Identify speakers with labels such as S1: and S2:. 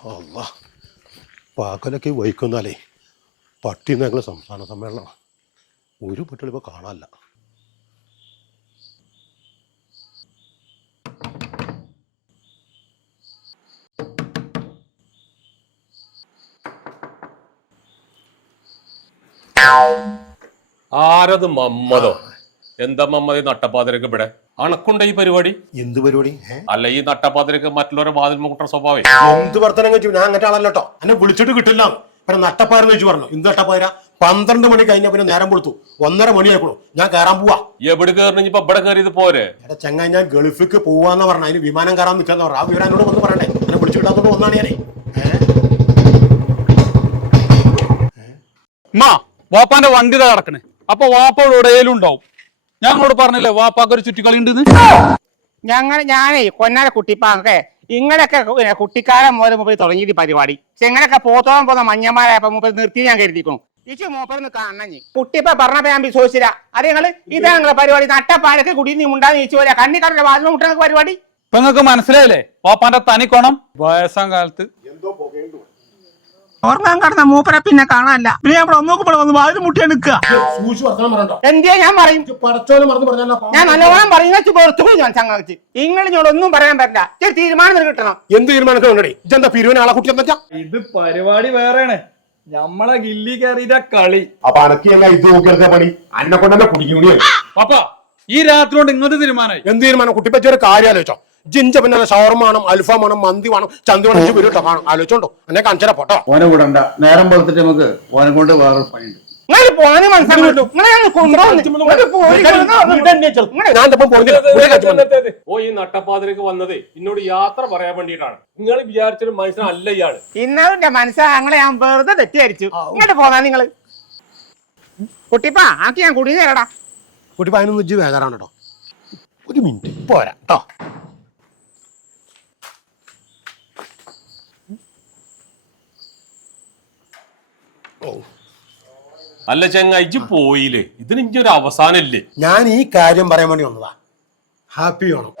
S1: അല്ല പാക്കലൊക്കെ വഹിക്കുന്നാലേ പട്ടി ഞങ്ങൾ സംസ്ഥാന സമ്മേളനം ഒരു പട്ടികളിപ്പോൾ കാണാനില്ല.
S2: ആരത് മമ്മതോ? എന്താ മമ്മത് നട്ടപ്പാതിരക്ക് ഇവിടെ? അണക്കുണ്ട ഈ പരിപാടി?
S1: എന്ത് പരിപാടി?
S2: അല്ല ഈ നട്ടപ്പാതിരക്ക് മറ്റുള്ളവരെ വാതിൽ മുട്ട സ്വഭാവം.
S1: എന്ത് വർത്തനം കഴിച്ചു ഞാൻ അങ്ങനത്തെ ആളല്ലോ കേട്ടോ എന്നെ വിളിച്ചിട്ട് കിട്ടില്ല. പിന്നെ നട്ടപ്പാരെന്ന് വെച്ച് പറഞ്ഞു. എന്ത് നട്ടപ്പാര പന്ത്രണ്ട് മണി കഴിഞ്ഞ പിന്നെ നേരം കൊടുത്തു ഒന്നര മണി മണിയായിക്കണു ഞാൻ കയറാൻ പോവാ.
S2: എവിടെ കയറണ ഇപ്പൊ ഇവിടെ കയറിയത് പോരെ?
S1: എടാ ചങ്ങായി ഞാൻ ഗൾഫിക്ക് പോവാന്ന് പറഞ്ഞു. അതിന് വിമാനം കയറാൻ നിൽക്കാന്ന് പറഞ്ഞു. ആ വിവരം എന്നോട് വന്ന് പറയണ്ടേ? എന്നെ വിളിച്ചു കിട്ടാത്തോണ്ട് ഒന്നാണ് ഞാനേ.
S3: മാ വാപ്പാന്റെ വണ്ടി കിടക്കണേ. അപ്പൊ വാപ്പയുടെ ഉടയിലുണ്ടാവും ഉണ്ടാവും. ഞങ്ങളോട് പറഞ്ഞില്ലേ വാപ്പാക്ക് ഒരു ചുറ്റിക്കളി ഉണ്ടെന്ന്
S4: ഞങ്ങൾ ഞാനേ കൊന്നാല കുട്ടിപ്പാക്കെ ഇങ്ങനൊക്കെ പിന്നെ കുട്ടിക്കാലം മുതൽ മുമ്പിൽ തുടങ്ങിയിട്ട് പരിപാടി. ചെങ്ങനൊക്കെ പോത്തോളം പോകുന്ന മഞ്ഞന്മാരായപ്പോ മുമ്പ് നിർത്തി ഞാൻ കരുതിക്കും ചേച്ചി മൂപ്പറന്ന് കാണണഞ്ഞി കുട്ടിപ്പ പറഞ്ഞപ്പോ ഞാൻ വിശ്വസിച്ചില്ല. അത് നിങ്ങൾ ഇതാ നിങ്ങളെ പരിപാടി. നട്ടപ്പാലൊക്കെ കുടി നീ ഉണ്ടാന്ന് ചേച്ചി പോലെ കണ്ണി കണ്ണിന്റെ വാതിലും മുട്ടാ പരിപാടി?
S3: ഇപ്പൊ നിങ്ങൾക്ക് മനസ്സിലായില്ലേ? വാപ്പാന്റെ തനിക്കോണം കോണം വയസ്സാം കാലത്ത്.
S4: ഓർമ്മ കടന്ന മൂപ്പരെ പിന്നെ കാണാനല്ല. പിന്നെ ഞാൻ ഇവിടെ ഒന്നോക്കുമ്പോൾ വന്ന് വാതിലും മുട്ടിയാ നിൽക്കുക
S1: സൂക്ഷിച്ച് പറയണ്ട.
S4: എന്തിയാ ഞാൻ പറയും?
S1: പടച്ചോനെ മറന്ന് പറഞ്ഞാലോ?
S4: ഞാൻ നല്ലോണം പറയുന്ന വെറുത്തു ഞാൻ ചങ്ങാച്ച് നിങ്ങൾ ഇങ്ങോട്ട് ഒന്നും പറയാൻ പറ്റില്ല. ഇച്ചിരി തീരുമാനം കിട്ടണം.
S1: എന്ത് തീരുമാനം ഉണ്ടേ ഇതെന്താ പിരിവിനെ ആളെ കുട്ടി എന്താ
S5: ഇത് പരിപാടി വേറെയാണ്. നമ്മളെ ഗില്ലി കയറിയിട്ട കളി.
S1: അപ്പൊ അനക്കിയല്ല ഇത് നോക്കിയെടുത്ത പണി? അന്നെ കൊണ്ടല്ലേ തന്നെ അപ്പൊ
S3: പാപ്പ ഈ രാത്രി കൊണ്ട് ഇങ്ങനത്തെ തീരുമാനമായി.
S1: എന്ത് തീരുമാനം? കുട്ടിപ്പച്ചൊരു കാര്യം ആലോചിച്ചോ ജിഞ്ച പിന്നെ ഷവർമ വേണം അൽഫാം വേണം മന്തി വേണം ചന്തി വേണം ഇജ്ജ് വരും കാണും ആലോചിച്ചോണ്ടോ? എന്നെ കാണിച്ചാ പോട്ടോ.
S6: ഓനെ വിടണ്ട. നേരം വെളുത്തിട്ട് നമുക്ക് ഓനെ കൊണ്ട് വേറെ പണിയുണ്ട്.
S2: ഓ ഈ നട്ടപ്പാതിലേക്ക് വന്നത് ഇന്നോട് യാത്ര പറയാൻ വേണ്ടിയിട്ടാണ്. നിങ്ങൾ വിചാരിച്ചൊരു മനുഷ്യനല്ല ഇയാൾ.
S4: ഇന്നവന്റെ മനസ്സാ ഞങ്ങളെ ഞാൻ വെറുതെ തെറ്റിദ്ധരിച്ചു. ഇങ്ങോട്ട് പോന്നാ നിങ്ങൾ. കുട്ടിപ്പാ ആക്കി ഞാൻ കുടി തരടാ.
S1: അതിനൊന്നും ഇജ്ജ് വേദാറാണ് കേട്ടോ ഒരു മിനിറ്റ്. പോരാ കേട്ടോ
S2: അല്ല ചെങ്ങ ഇജ്ജ് പോയില്ലേ? ഇതിന് ഇഞ്ചൊരു അവസാനം ഇല്ലേ
S1: ഞാൻ ഈ കാര്യം പറയാൻ വേണ്ടി വന്നതാ. ഹാപ്പി വേണം